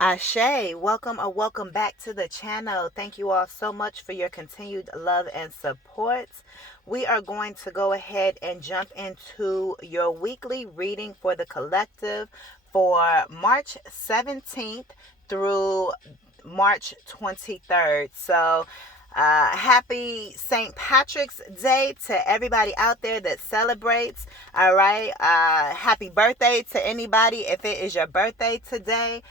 Ashe, welcome or welcome back to the channel. Thank you all so much for your continued love and support. We are going to go ahead and jump into your weekly reading for the collective for March 17th through March 23rd. So, happy St. Patrick's Day to everybody out there that celebrates. All right. Happy birthday to anybody if it is your birthday today.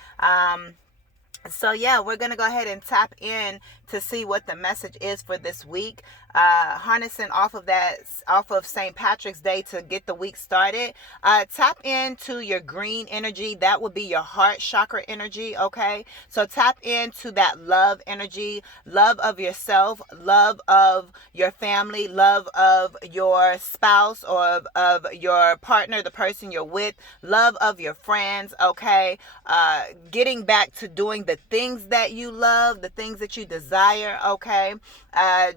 So yeah, we're gonna go ahead and tap in to see what the message is for this week. Harnessing off of St. Patrick's Day to get the week started. Tap into your green energy. That would be your heart chakra energy. Okay, so tap into that love energy, love of yourself, love of your family, love of your spouse or of your partner, the person you're with, love of your friends. Okay, getting back to doing the things that you love, the things that you desire. Okay,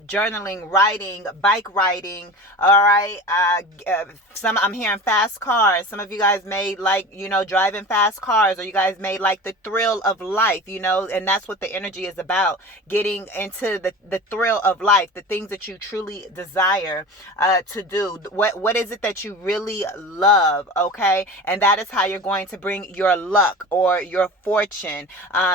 journaling, writing, bike riding. All right. I'm hearing fast cars. Some of you guys may like, driving fast cars, or you guys may like the thrill of life, and that's what the energy is about. Getting into the thrill of life, the things that you truly desire to do. What is it that you really love? Okay. And that is how you're going to bring your luck or your fortune.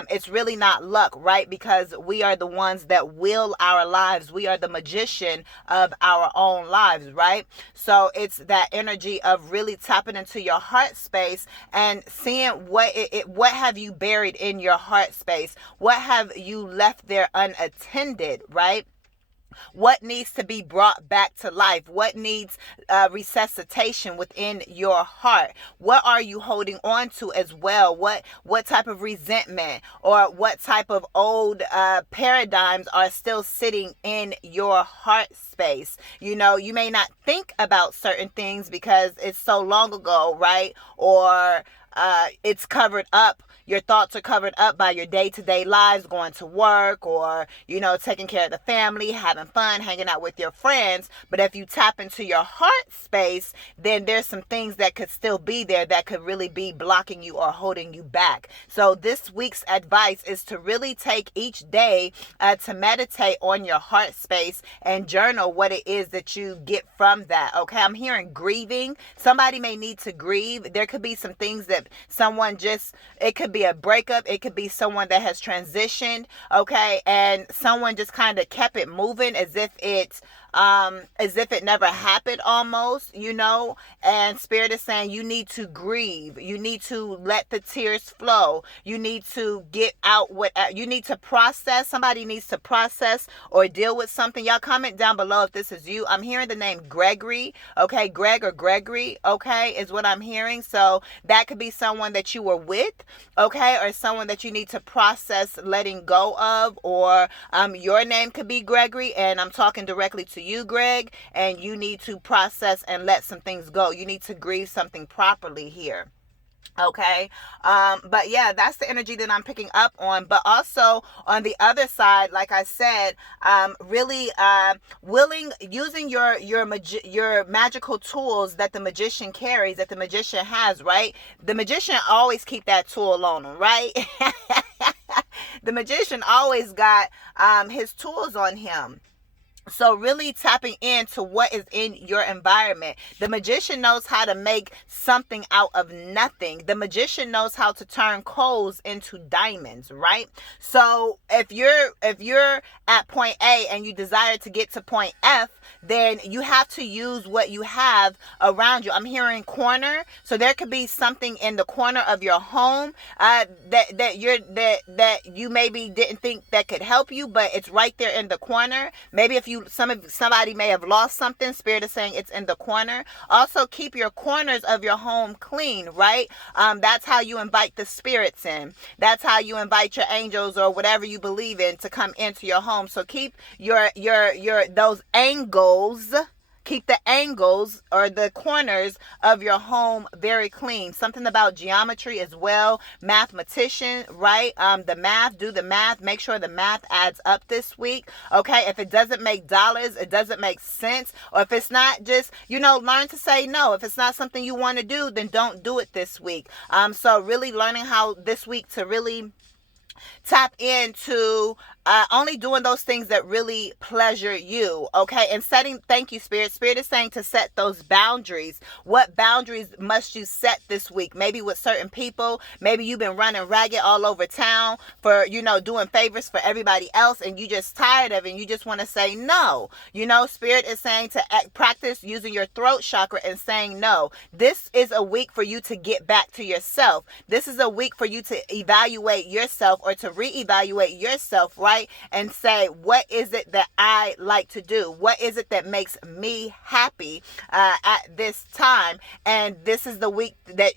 It's really not luck, right? Because we are the ones that will our lives. We are the magician of our own lives, right? So it's that energy of really tapping into your heart space and seeing what have you buried in your heart space? What have you left there unattended, right? What needs to be brought back to life? What needs resuscitation within your heart? What are you holding on to as well? What type of resentment or what type of old paradigms are still sitting in your heart space? You may not think about certain things because it's so long ago, right? Or it's covered up. Your thoughts are covered up by your day-to-day lives, going to work or, taking care of the family, having fun, hanging out with your friends. But if you tap into your heart space, then there's some things that could still be there that could really be blocking you or holding you back. So this week's advice is to really take each day to meditate on your heart space and journal what it is that you get from that. Okay, I'm hearing grieving. Somebody may need to grieve. There could be some things that it could be a breakup. It could be someone that has transitioned. Okay. And someone just kind of kept it moving as if it never happened almost, and Spirit is saying you need to grieve. You need to let the tears flow. You need to get out you need to process. Somebody needs to process or deal with something. Y'all comment down below if this is you. I'm hearing the name Gregory. Okay. Greg or Gregory. Okay. Is what I'm hearing. So that could be someone that you were with. Okay. Or someone that you need to process letting go of, or your name could be Gregory and I'm talking directly to you, Greg, and you need to process and let some things go. You need to grieve something properly here. Okay. But yeah, that's the energy that I'm picking up on. But also on the other side, like I said, really using your magical tools that the magician carries, that the magician has, right? The magician always keep that tool on him, right? The magician always got his tools on him. So really tapping into what is in your environment. The magician knows how to make something out of nothing. The magician knows how to turn coals into diamonds, right? So if you're at point A and you desire to get to point F, then you have to use what you have around you. I'm hearing corner. So there could be something in the corner of your home that you maybe didn't think that could help you, but it's right there in the corner. Maybe if somebody may have lost something, Spirit is saying it's in the corner. Also, keep your corners of your home clean, right? That's how you invite the spirits in. That's how you invite your angels or whatever you believe in to come into your home. So keep your those angles keep the angles or the corners of your home very clean. Something about geometry as well. Mathematician, right? The math, do the math. Make sure the math adds up this week. Okay, if it doesn't make dollars, it doesn't make sense, or if it's not just, learn to say no. If it's not something you want to do, then don't do it this week. So really learning how this week to really tap into only doing those things that really pleasure you, okay? And thank you, Spirit. Spirit is saying to set those boundaries. What boundaries must you set this week? Maybe with certain people. Maybe you've been running ragged all over town for, doing favors for everybody else, and you just tired of it, and you just want to say no. Spirit is saying to practice using your throat chakra and saying no. This is a week for you to get back to yourself. This is a week for you to evaluate yourself, or to reevaluate yourself, right? And say, what is it that I like to do? What is it that makes me happy at this time? And this is the week that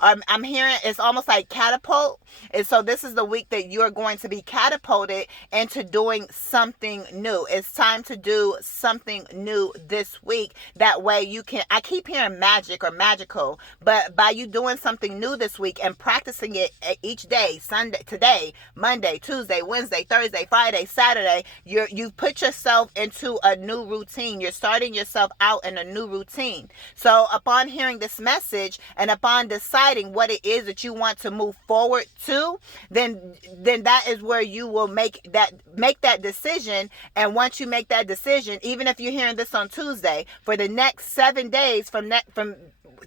I'm hearing, it's almost like catapult. And so this is the week that you're going to be catapulted into doing something new. It's time to do something new this week. That way you can, I keep hearing magic or magical, but by you doing something new this week and practicing it each day, Sunday, today, Monday, Tuesday, Wednesday, Thursday, Friday, Saturday, you've put yourself into a new routine. You're starting yourself out in a new routine. So upon hearing this message and upon deciding what it is that you want to move forward to, then that is where you will make that decision. And once you make that decision, even if you're hearing this on Tuesday, for the next 7 days from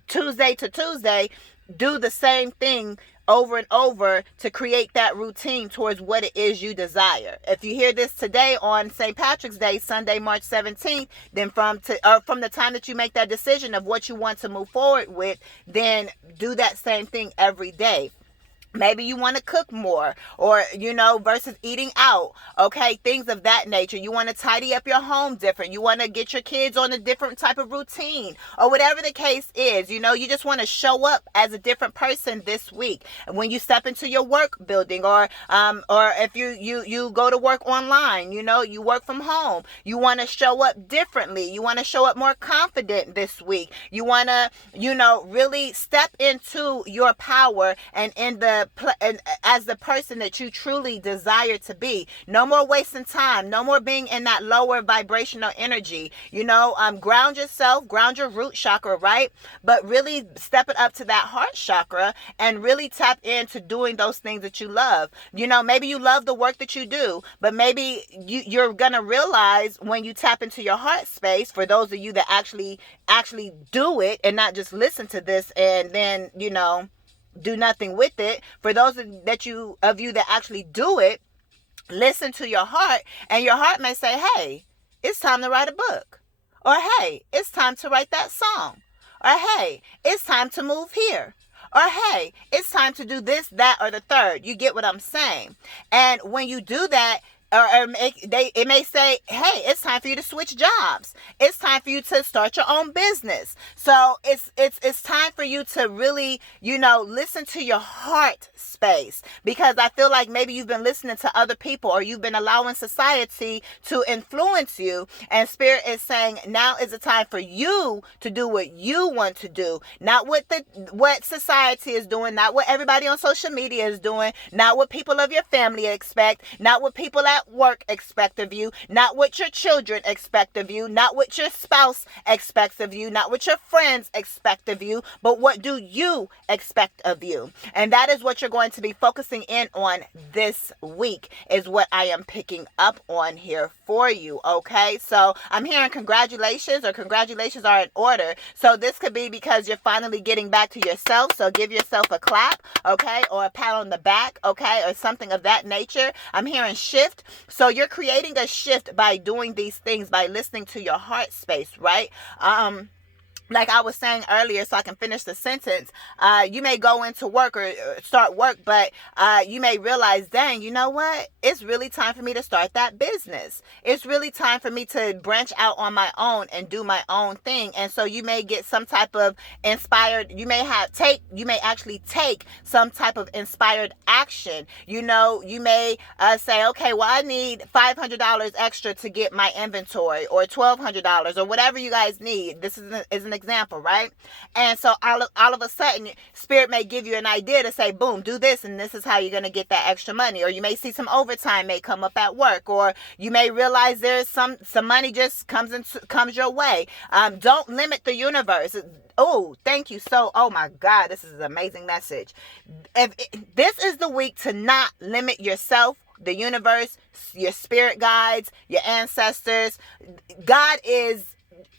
Tuesday to Tuesday, do the same thing over and over to create that routine towards what it is you desire. If you hear this today on St. Patrick's Day, Sunday, March 17th, then from the time that you make that decision of what you want to move forward with, then do that same thing every day. Maybe you want to cook more, or, versus eating out. Okay. Things of that nature. You want to tidy up your home different. You want to get your kids on a different type of routine, or whatever the case is. You just want to show up as a different person this week. When you step into your work building, or if you go to work online, you work from home, you want to show up differently. You want to show up more confident this week. You want to, really step into your power and as the person that you truly desire to be. No more wasting time. No more being in that lower vibrational energy. Ground yourself, ground your root chakra, right? But really step it up to that heart chakra and really tap into doing those things that you love. Maybe you love the work that you do, but maybe you're going to realize when you tap into your heart space, for those of you that actually do it and not just listen to this and then, do nothing with it. For those of you that actually do it, listen to your heart, and your heart may say, hey, it's time to write a book, or hey, it's time to write that song, or hey, it's time to move here, or hey, it's time to do this, that, or the third. You get what I'm saying? And when you do that, it may say, hey, it's time for you to switch jobs. It's time for you to start your own business. So it's time for you to really, listen to your heart space, because I feel like maybe you've been listening to other people, or you've been allowing society to influence you. And Spirit is saying, now is the time for you to do what you want to do, not what society is doing, not what everybody on social media is doing, not what people of your family expect, not what people at work expect of you, not what your children expect of you, not what your spouse expects of you, not what your friends expect of you, but what do you expect of you? And that is what you're going to be focusing in on this week, is what I am picking up on here for you. Okay, so I'm hearing congratulations, or congratulations are in order. So this could be because you're finally getting back to yourself. So give yourself a clap, okay, or a pat on the back, okay, or something of that nature. I'm hearing shift. So you're creating a shift by doing these things, by listening to your heart space, right? like I was saying earlier, so I can finish the sentence, you may go into work or start work, but you may realize, dang, you know what? It's really time for me to start that business. It's really time for me to branch out on my own and do my own thing. And so you may get some type of inspired, you may actually take some type of inspired action. You may say, okay, well, I need $500 extra to get my inventory, or $1,200, or whatever you guys need. This is an example, right? And so all of a sudden, Spirit may give you an idea to say, boom, do this, and this is how you're going to get that extra money. Or you may see some overtime may come up at work, or you may realize there's some money just comes your way. Don't limit the universe. Oh, thank you. Oh my God, this is an amazing message. This is the week to not limit yourself, the universe, your spirit guides, your ancestors. God is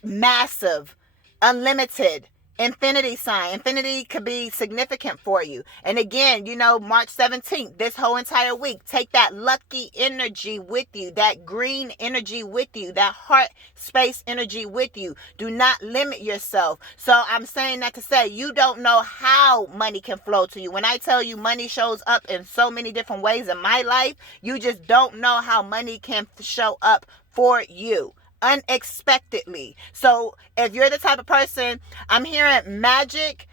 massive, unlimited, infinity sign. Infinity could be significant for you. And again, March 17th, this whole entire week, take that lucky energy with you, that green energy with you, that heart space energy with you. Do not limit yourself. So I'm saying that to say, you don't know how money can flow to you. When I tell you money shows up in so many different ways in my life, you just don't know how money can show up for you unexpectedly. So if you're the type of person, I'm hearing magic,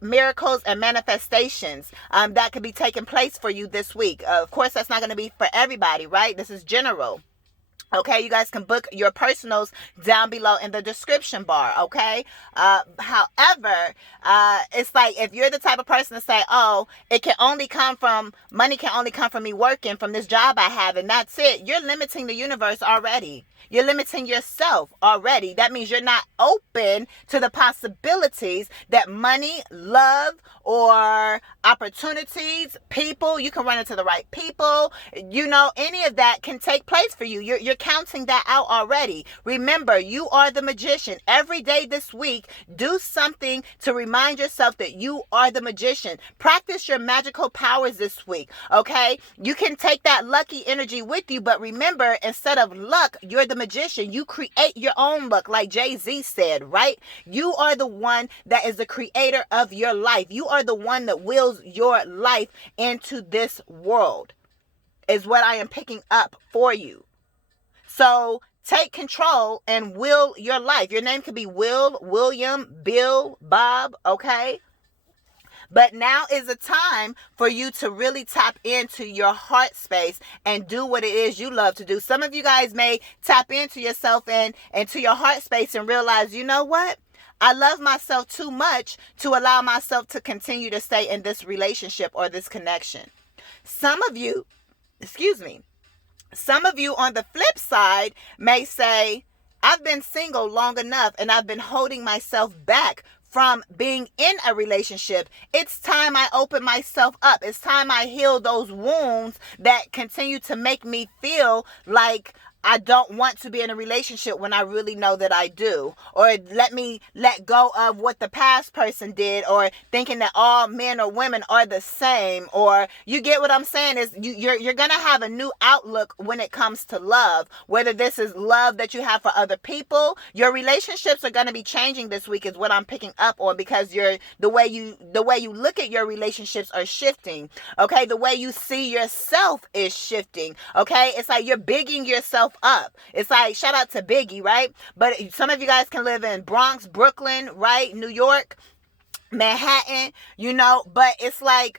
miracles, and manifestations that could be taking place for you this week. Of course, that's not going to be for everybody, right? This is general. Okay, you guys can book your personals down below in the description bar, okay? However, it's like if you're the type of person to say, oh, money can only come from me working from this job I have, and that's it. You're limiting the universe already. You're limiting yourself already. That means you're not open to the possibilities that money, love, or opportunities, people, you can run into the right people, any of that can take place for you. You're counting that out already. Remember, you are the magician. Every day this week, do something to remind yourself that you are the magician. Practice your magical powers this week, okay? You can take that lucky energy with you, but remember, instead of luck, you're the magician. You create your own luck, like Jay-Z said, right? You are the one that is the creator of your life. You are the one that wills your life into this world, is what I am picking up for you. So take control and will your life. Your name could be Will, William, Bill, Bob, okay? But now is a time for you to really tap into your heart space and do what it is you love to do. Some of you guys may tap into yourself and to your heart space and realize, you know what? I love myself too much to allow myself to continue to stay in this relationship or this connection. Some of you on the flip side may say, I've been single long enough and I've been holding myself back from being in a relationship. It's time I open myself up. It's time I heal those wounds that continue to make me feel like I don't want to be in a relationship when I really know that I do. Or let me let go of what the past person did, or thinking that all men or women are the same. Or you get what I'm saying is you're going to have a new outlook when it comes to love. Whether this is love that you have for other people, your relationships are going to be changing this week is what I'm picking up on, because the way you look at your relationships are shifting. Okay, the way you see yourself is shifting. Okay, it's like you're bigging yourself up. It's like, shout out to Biggie, right? But some of you guys can live in Bronx, Brooklyn, right? New York, Manhattan, but it's like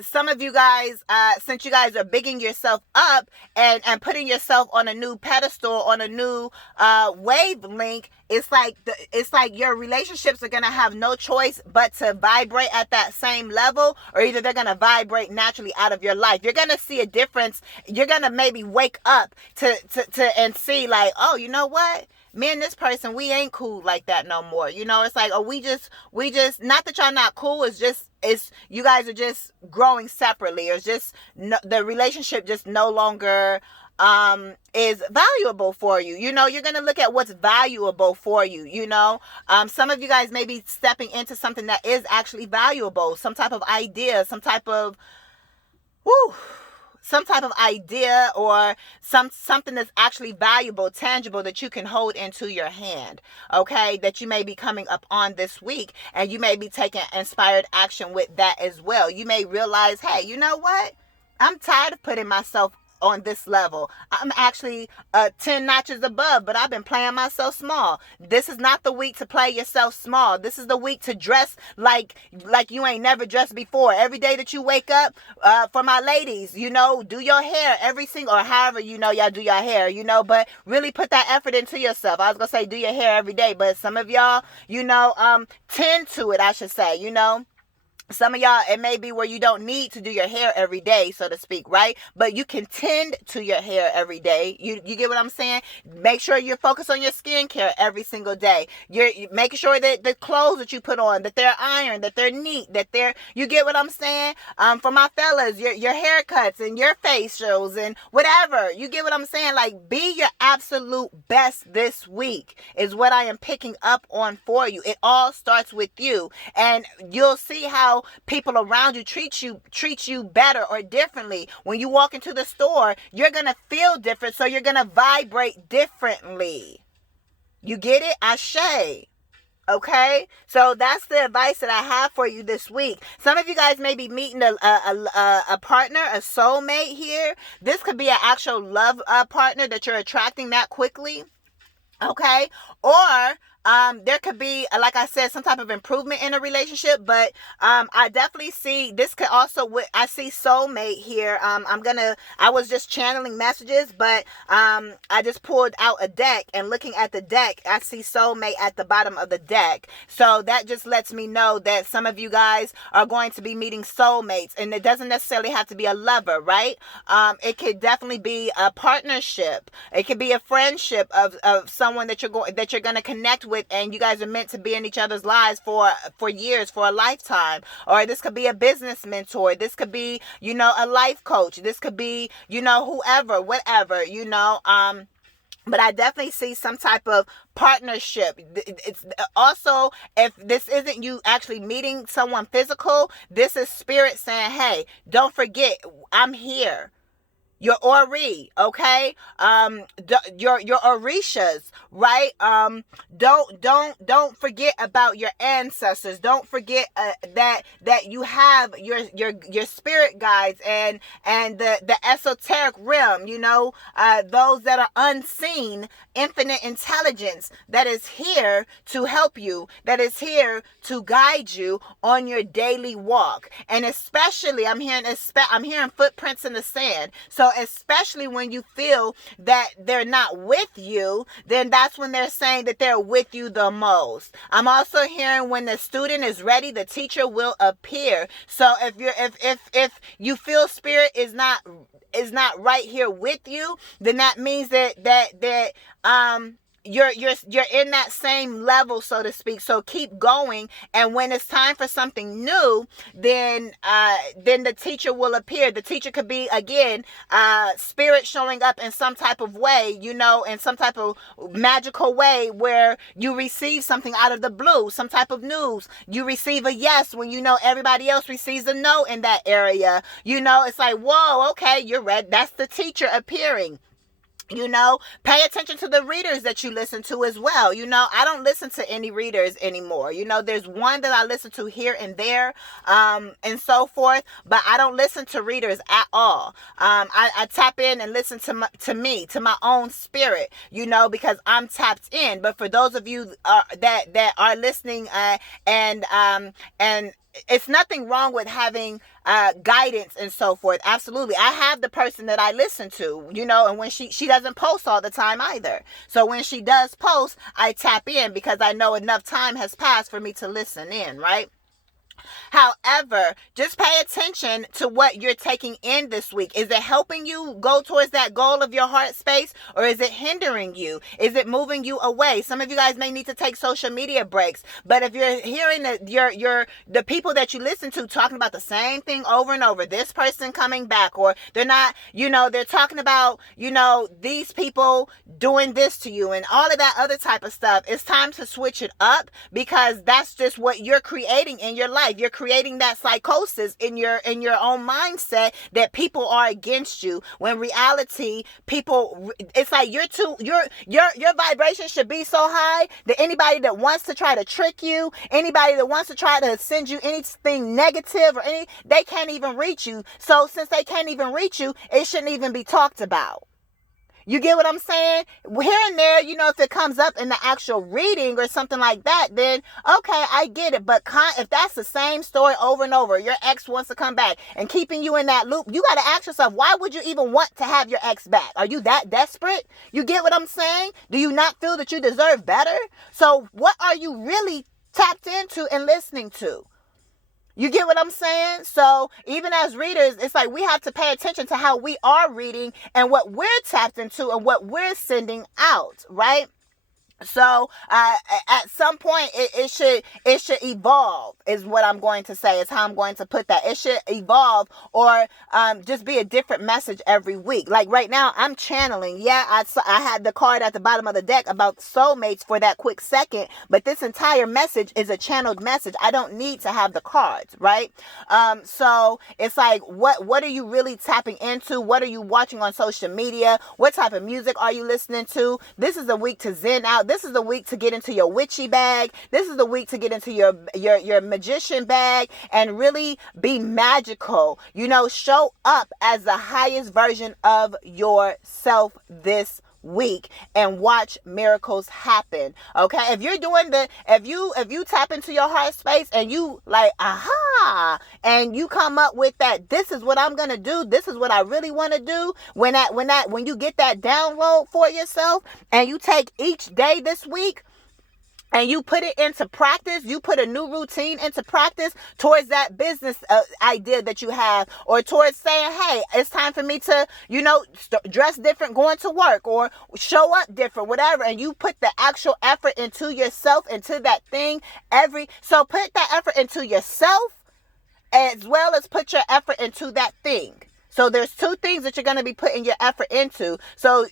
some of you guys, since you guys are bigging yourself up and putting yourself on a new pedestal, on a new wavelength, it's like your relationships are going to have no choice but to vibrate at that same level, or either they're going to vibrate naturally out of your life. You're going to see a difference. You're going to maybe wake up to and see like, oh, you know what? Me and this person, we ain't cool like that no more. It's like, oh, we just, not that y'all not cool. It's you guys are just growing separately. It's just the relationship just no longer is valuable for you. You're going to look at what's valuable for you. Some of you guys may be stepping into something that is actually valuable, some type of idea, some type of, some type of idea or something that's actually valuable, tangible, that you can hold into your hand, okay, that you may be coming up on this week, and you may be taking inspired action with that as well. You may realize, hey, you know what? I'm tired of putting myself on this level. I'm actually 10 notches above, but I've been playing myself small. This is not the week to play yourself small. This is the week to dress like you ain't never dressed before. Every day that you wake up, for my ladies, you know, do your hair every single, or however, you know, y'all do your hair, you know, but really put that effort into yourself. I was gonna say do your hair every day, but some of y'all, you know, tend to it, I should say, you know. Some of y'all, it may be where you don't need to do your hair every day, so to speak, right? But you can tend to your hair every day. You get what I'm saying? Make sure you're focused on your skincare every single day. You're making sure that the clothes that you put on, that they're ironed, that they're neat, that they're, you get what I'm saying? For my fellas, your haircuts and your facials and whatever. You get what I'm saying? Like, be your absolute best this week is what I am picking up on for you. It all starts with you, and you'll see how people around you treat you better or differently. When you walk into the store, you're gonna feel different, so you're gonna vibrate differently. You get it? Ashe. Okay, so that's the advice that I have for you this week. Some of you guys may be meeting a partner, a soulmate here. This could be an actual love partner that you're attracting that quickly. Okay, or there could be, like I said, some type of improvement in a relationship, but I definitely see this could also, I see soulmate here. I was just channeling messages, but I just pulled out a deck, and looking at the deck, I see soulmate at the bottom of the deck. So that just lets me know that some of you guys are going to be meeting soulmates, and it doesn't necessarily have to be a lover, right? It could definitely be a partnership. It could be a friendship of someone that you're going to connect with, and you guys are meant to be in each other's lives for years, for a lifetime. Or this could be a business mentor. This could be, you know, a life coach. This could be, you know, whoever, whatever, you know. But I definitely see some type of partnership. It's also, if this isn't you actually meeting someone physical, this is spirit saying, hey, don't forget, I'm here. Your Ori, okay? Your Orishas, right? Don't forget about your ancestors. Don't forget that you have your spirit guides and the esoteric realm, you know, those that are unseen, infinite intelligence that is here to help you, that is here to guide you on your daily walk. And especially, I'm hearing footprints in the sand. So especially when you feel that they're not with you, then that's when they're saying that they're with you the most. I'm also hearing when the student is ready, the teacher will appear. So if you feel spirit is not right here with you, then that means that you're in that same level, so to speak. So keep going, and when it's time for something new, then the teacher will appear. The teacher could be, again, spirit showing up in some type of way, you know, in some type of magical way where you receive something out of the blue, some type of news. You receive a yes when you know everybody else receives a no in that area. You know, it's like, whoa, okay, you're ready. That's the teacher appearing. You know, pay attention to the readers that you listen to as well. You know, I don't listen to any readers anymore. You know, there's one that I listen to here and there, and so forth, but I don't listen to readers at all. I tap in and listen to my own spirit, you know, because I'm tapped in. But for those of you that are listening, and it's nothing wrong with having guidance and so forth. Absolutely. I have the person that I listen to, you know, and when she doesn't post all the time either. So when she does post, I tap in because I know enough time has passed for me to listen in, right? However, just pay attention to what you're taking in this week. Is it helping you go towards that goal of your heart space, or is it hindering you? Is it moving you away? Some of you guys may need to take social media breaks, but if you're hearing the people that you listen to talking about the same thing over and over, this person coming back, or they're not, you know, they're talking about, you know, these people doing this to you and all of that other type of stuff, it's time to switch it up, because that's just what you're creating in your life. You're creating that psychosis in your own mindset that people are against you, when reality, people, it's like your vibration should be so high that anybody that wants to try to trick you, anybody that wants to try to send you anything negative they can't even reach you. So since they can't even reach you, it shouldn't even be talked about. You get what I'm saying? Here and there, if it comes up in the actual reading or something like that, then okay, I get it. But if that's the same story over and over, your ex wants to come back and keeping you in that loop, you got to ask yourself, why would you even want to have your ex back? Are you that desperate? You get what I'm saying? Do you not feel that you deserve better? So what are you really tapped into and listening to? You get what I'm saying? So even as readers, it's like we have to pay attention to how we are reading and what we're tapped into and what we're sending out, right? So at some point it should evolve, is what I'm going to say, is how I'm going to put that. It should evolve, or just be a different message every week. Like right now I'm channeling. Yeah, I had the card at the bottom of the deck about soulmates for that quick second, but this entire message is a channeled message. I don't need to have the cards, right? So it's like, what are you really tapping into? What are you watching on social media? What type of music are you listening to? This is a week to zen out. This is the week to get into your witchy bag. This is the week to get into your magician bag and really be magical. Show up as the highest version of yourself this week and watch miracles happen. Okay, if you tap into your heart space and you like, aha, and you come up with that, this is what I'm gonna do, this is what I really want to do, when you get that download for yourself and you take each day this week and you put it into practice, you put a new routine into practice towards that business idea that you have, or towards saying, hey, it's time for me to, dress different, going to work, or show up different, whatever. And you put the actual effort into yourself, into that thing so put that effort into yourself as well as put your effort into that thing. So there's two things that you're going to be putting your effort into. So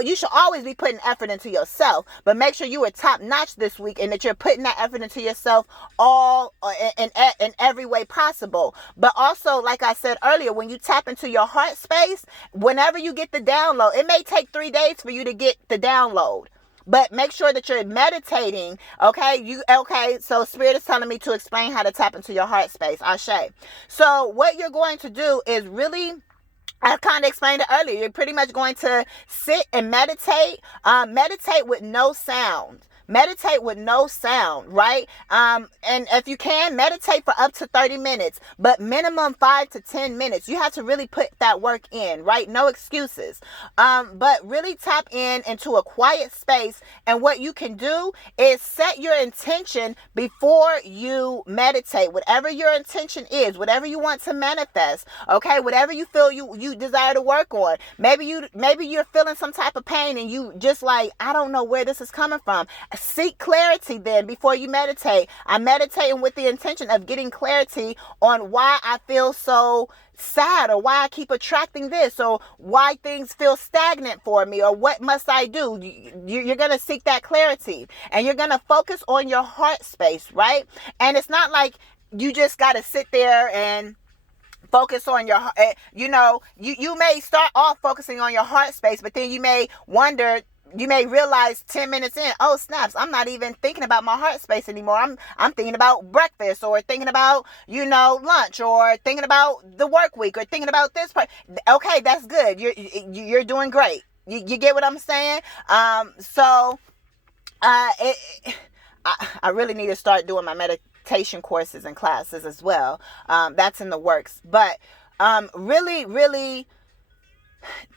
you should always be putting effort into yourself, but make sure you are top notch this week and that you're putting that effort into yourself all in every way possible. But also, like I said earlier, when you tap into your heart space, whenever you get the download, it may take 3 days for you to get the download. But make sure that you're meditating, okay? So Spirit is telling me to explain how to tap into your heart space. Ashe. So what you're going to do is really, I kind of explained it earlier, you're pretty much going to sit and meditate. Meditate with no sound. Meditate with no sound, right? And if you can, meditate for up to 30 minutes, but minimum 5 to 10 minutes. You have to really put that work in, right? No excuses. But really tap into a quiet space. And what you can do is set your intention before you meditate. Whatever your intention is, whatever you want to manifest, okay? Whatever you feel you desire to work on. Maybe you're feeling some type of pain and you just like, I don't know where this is coming from. Seek clarity then before you meditate. I'm meditating with the intention of getting clarity on why I feel so sad, or why I keep attracting this, or why things feel stagnant for me, or what must I do. You're going to seek that clarity and you're going to focus on your heart space, right? And it's not like you just got to sit there and focus on your, you may start off focusing on your heart space, but then you may realize 10 minutes in, oh snaps, I'm not even thinking about my heart space anymore. I'm thinking about breakfast, or thinking about, lunch, or thinking about the work week, or thinking about this part. Okay, that's good. You're doing great. You get what I'm saying? I really need to start doing my meditation courses and classes as well. That's in the works. But really, really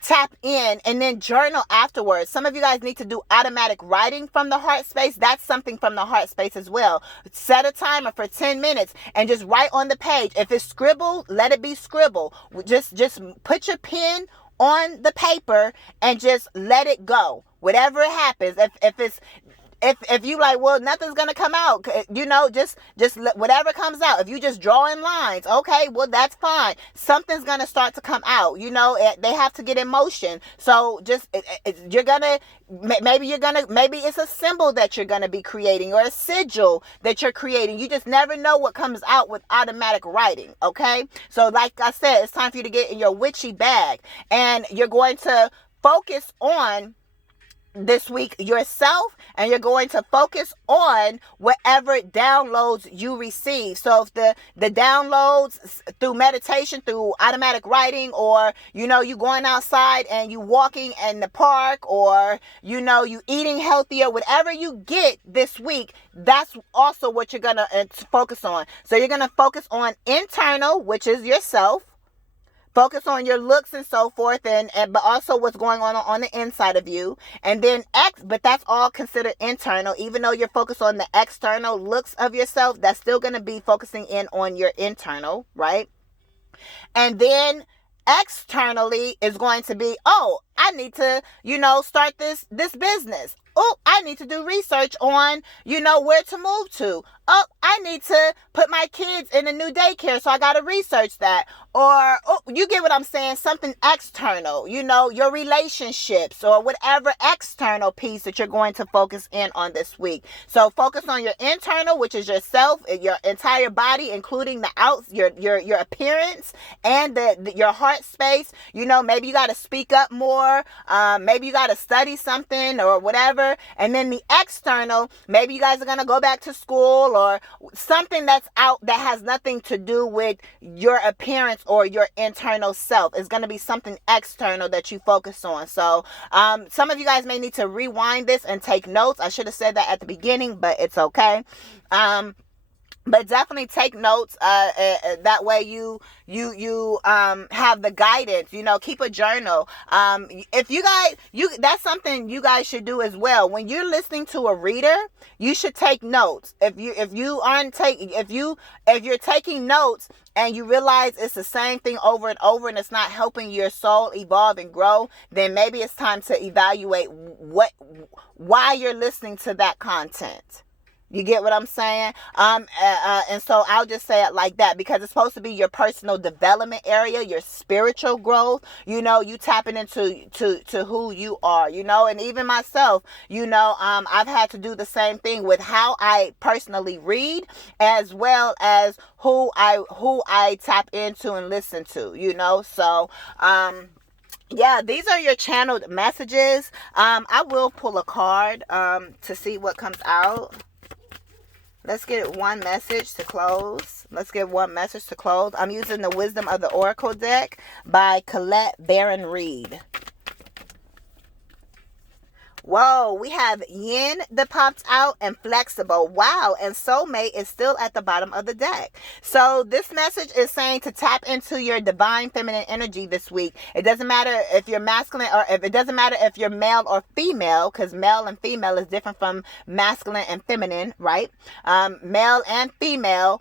tap in and then journal afterwards. Some of you guys need to do automatic writing from the heart space. That's something from the heart space as well. Set a timer for 10 minutes and just write on the page. If it's scribble, let it be scribble. Just put your pen on the paper and just let it go. Whatever happens, if it's if you like, well, nothing's gonna come out, just whatever comes out. If you just draw in lines, okay, well, that's fine. Something's gonna start to come out. They have to get in motion. So just you're gonna maybe it's a symbol that you're gonna be creating, or a sigil that you're creating. You just never know what comes out with automatic writing. Okay, so like I said, it's time for you to get in your witchy bag, and you're going to focus on this week yourself, and you're going to focus on whatever downloads you receive. So if the downloads through meditation, through automatic writing, or you going outside and you walking in the park, or you eating healthier, whatever you get this week, that's also what you're gonna focus on. So you're gonna focus on internal, which is yourself. Focus on your looks and so forth, but also what's going on the inside of you. And then but that's all considered internal. Even though you're focused on the external looks of yourself, that's still going to be focusing in on your internal, right? And then externally is going to be, oh, I need to, start this business. Oh, I need to do research on, where to move to. Oh, I need to put my kids in a new daycare, so I got to research that. Or, oh, you get what I'm saying? Something external, your relationships, or whatever external piece that you're going to focus in on this week. So focus on your internal, which is yourself, your entire body, including your appearance, and your heart space. Maybe you got to speak up more. Maybe you got to study something or whatever. And then the external, maybe you guys are going to go back to school, or something that's out that has nothing to do with your appearance or your internal self. It's going to be something external that you focus on. So some of you guys may need to rewind this and take notes. I should have said that at the beginning, but it's okay. But definitely take notes. That way you have the guidance. Keep a journal. If you guys, that's something you guys should do as well. When you're listening to a reader, you should take notes. If you're taking notes and you realize it's the same thing over and over, and it's not helping your soul evolve and grow, then maybe it's time to evaluate why you're listening to that content. You get what I'm saying? And so I'll just say it like that, because it's supposed to be your personal development area, your spiritual growth. You tapping into who you are, and even myself, I've had to do the same thing with how I personally read, as well as who I tap into and listen to, so, yeah, these are your channeled messages. I will pull a card, to see what comes out. Let's get one message to close. I'm using the Wisdom of the Oracle deck by Colette Baron Reed. Whoa, we have yin that popped out, and flexible. Wow, and soulmate is still at the bottom of the deck. So this message is saying to tap into your divine feminine energy this week. It doesn't matter if you're masculine, or it doesn't matter if you're male or female, because male and female is different from masculine and feminine, right? Male and female,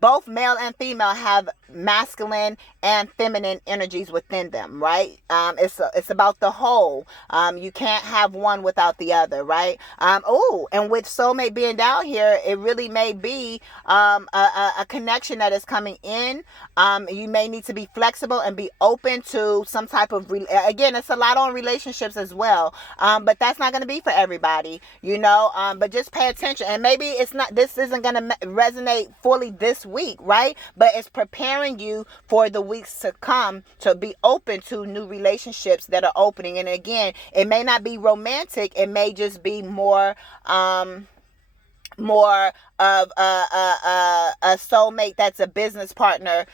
both male and female have masculine and feminine energies within them, right? It's about the whole. You can't have one without the other, right? And with soulmate being down here, it really may be a connection that is coming in. You may need to be flexible and be open to some type of again, it's a lot on relationships as well, but that's not going to be for everybody, but just pay attention. And maybe this isn't going to resonate fully this week, right? But it's preparing you for the weeks to come to be open to new relationships that are opening. And again, it may not be romantic. It may just be more of a soulmate that's a business partner,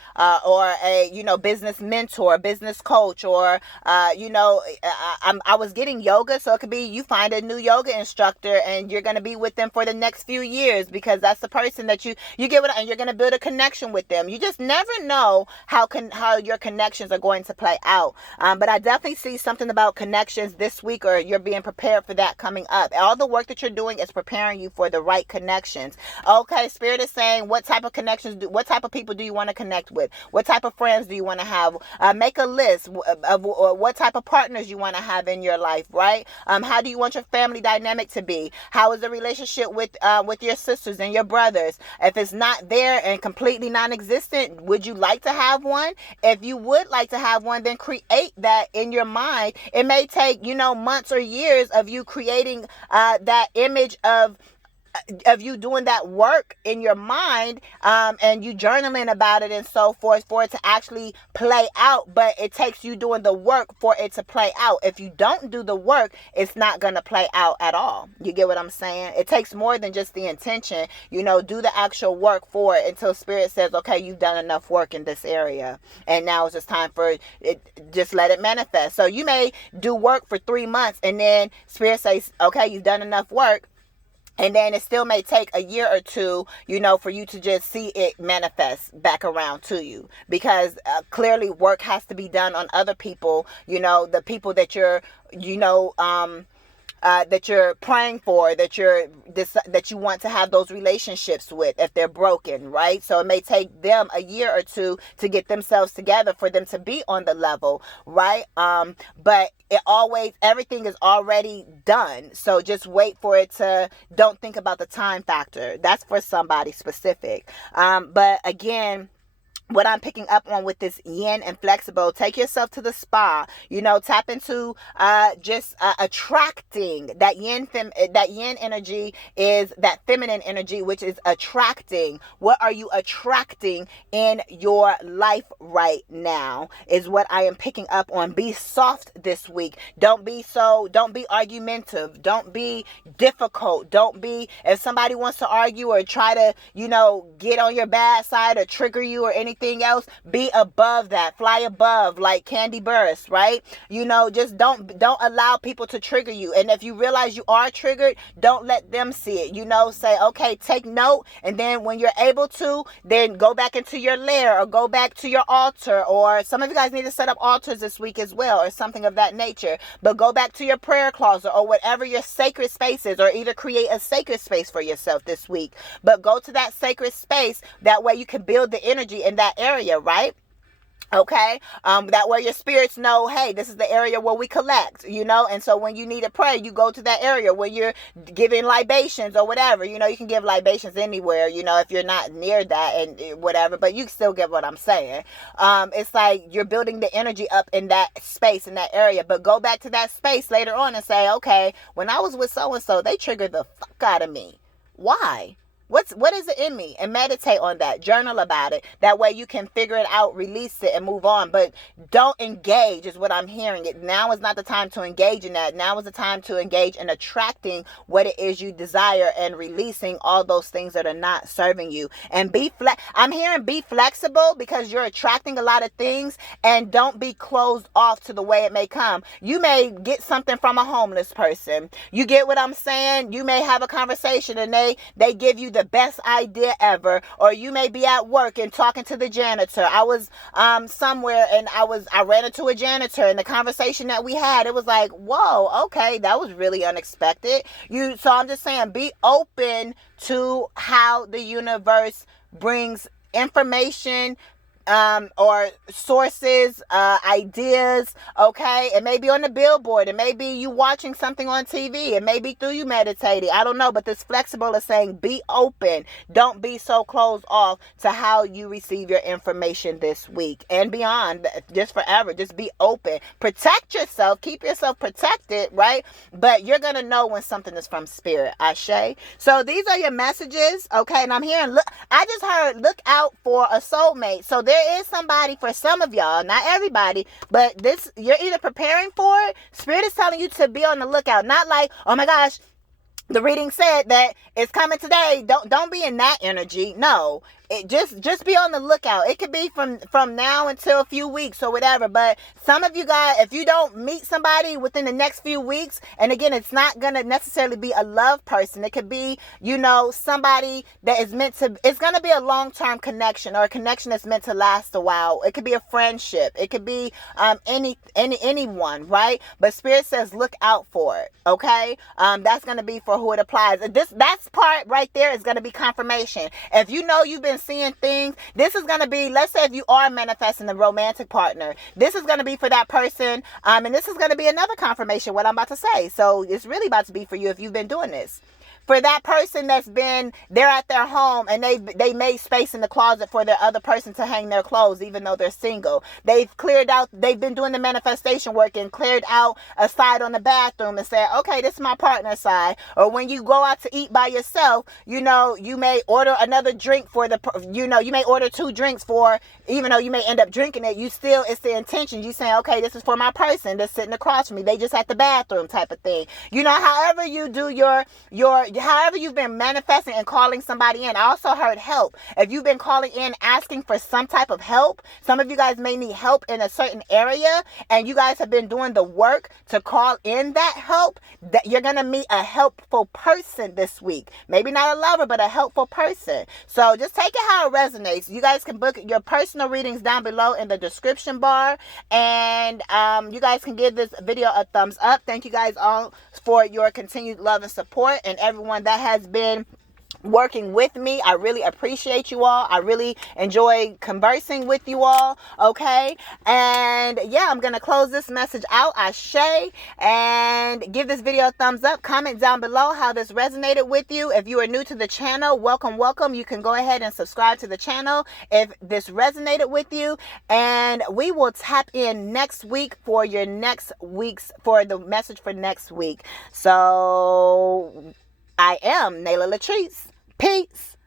or a business mentor, business coach, or I was getting yoga, so it could be you find a new yoga instructor and you're going to be with them for the next few years, because that's the person that you get with, and you're going to build a connection with them. You just never know how your connections are going to play out. But I definitely see something about connections this week, or you're being prepared for that coming up. All the work that you're doing is preparing you for the right connections. Okay, Spirit is saying, what type of what type of people do you want to connect with? What type of friends do you want to have? Make a list of what type of partners you want to have in your life, right? How do you want your family dynamic to be? How is the relationship with your sisters and your brothers? If it's not there and completely non-existent, would you like to have one? If you would like to have one, then create that in your mind. It may take, months or years of you creating that image of you doing that work in your mind, and you journaling about it and so forth, for it to actually play out. But it takes you doing the work for it to play out. If you don't do the work, it's not going to play out at all. You get what I'm saying? It takes more than just the intention. Do the actual work for it until Spirit says, okay, you've done enough work in this area, and now it's just time for it. Just let it manifest. So you may do work for 3 months, and then Spirit says, okay, you've done enough work. And then it still may take a year or two, for you to just see it manifest back around to you. Because clearly work has to be done on other people, the people that you're, that you're praying for, that you want to have those relationships with, if they're broken, right? So it may take them a year or two to get themselves together for them to be on the level, right? But everything is already done. So just wait for it don't think about the time factor. That's for somebody specific. But again, what I'm picking up on with this yin and flexible, take yourself to the spa, tap into just attracting that yin. That yin energy is that feminine energy, which is attracting. What are you attracting in your life right now is what I am picking up on. Be soft this week. Don't be argumentative. Don't be difficult. If somebody wants to argue or try to, get on your bad side or trigger you or anything else, be above that. Fly above like Candy Burst, right? Just don't allow people to trigger you. And if you realize you are triggered, don't let them see it. Say, okay, take note, and then when you're able to, then go back into your lair or go back to your altar, or some of you guys need to set up altars this week as well, or something of that nature. But go back to your prayer closet or whatever your sacred space is, or either create a sacred space for yourself this week. But go to that sacred space. That way you can build the energy in that area, right? Okay, that way your spirits know, hey, this is the area where we collect, and so when you need to pray, you go to that area. When you're giving libations or whatever, you can give libations anywhere, if you're not near that and whatever, but you still get what I'm saying. It's like you're building the energy up in that space, in that area. But go back to that space later on and say, okay, when I was with so-and-so, they triggered the fuck out of me. Why? What is it in me? And meditate on that. Journal about it. That way you can figure it out, release it, and move on. But don't engage is what I'm hearing. Now is not the time to engage in that. Now is the time to engage in attracting what it is you desire and releasing all those things that are not serving you. And I'm hearing be flexible, because you're attracting a lot of things, and don't be closed off to the way it may come. You may get something from a homeless person. You get what I'm saying? You may have a conversation and they give you the best idea ever. Or you may be at work and talking to the janitor. I was somewhere and I ran into a janitor, and the conversation that we had, it was like, whoa, okay, that was really unexpected. So I'm just saying, be open to how the universe brings information, or sources, ideas, okay? It may be on the billboard. It may be you watching something on TV. It may be through you meditating. I don't know, but this flexible is saying be open. Don't be so closed off to how you receive your information this week and beyond, just forever. Just be open. Protect yourself. Keep yourself protected, right? But you're going to know when something is from spirit. Ashe. So these are your messages, okay? And I'm hearing, I just heard, look out for a soulmate. So there is somebody for some of y'all, not everybody, but you're either preparing for it. Spirit is telling you to be on the lookout. Not like, oh my gosh, the reading said that it's coming today. Don't be in that energy. No, just be on the lookout. It could be from now until a few weeks or whatever. But some of you guys, if you don't meet somebody within the next few weeks, and again, it's not gonna necessarily be a love person. It could be, somebody that is meant to. It's gonna be a long-term connection, or a connection that's meant to last a while. It could be a friendship. It could be anyone, right? But Spirit says look out for it. Okay, that's gonna be for who it applies. That's part right there is gonna be confirmation. If you've been seeing things, this is gonna be. Let's say if you are manifesting a romantic partner, this is gonna be for that person. And this is gonna be another confirmation what I'm about to say. So it's really about to be for you if you've been doing this. For that person they're at their home and they made space in the closet for their other person to hang their clothes, even though they're single. They've been doing the manifestation work and cleared out a side on the bathroom and said, okay, this is my partner side. Or when you go out to eat by yourself, you may order another drink you may order 2 drinks for, even though you may end up drinking it, it's the intention. You saying, okay, this is for my person that's sitting across from me. They just at the bathroom type of thing. However you do however you've been manifesting and calling somebody in. I also heard help. If you've been calling in asking for some type of help, some of you guys may need help in a certain area, and you guys have been doing the work to call in that help, that you're going to meet a helpful person this week. Maybe not a lover, but a helpful person. So just take it how it resonates. You guys can book your personal readings down below in the description bar, and you guys can give this video a thumbs up. Thank you guys all for your continued love and support, and everyone that has been working with me. I really appreciate you all. I really enjoy conversing with you all. Okay. And yeah, I'm going to close this message out. Ashe. And give this video a thumbs up. Comment down below how this resonated with you. If you are new to the channel, welcome. You can go ahead and subscribe to the channel if this resonated with you. And we will tap in next week for the message for next week. So I am LATRICE. Peace.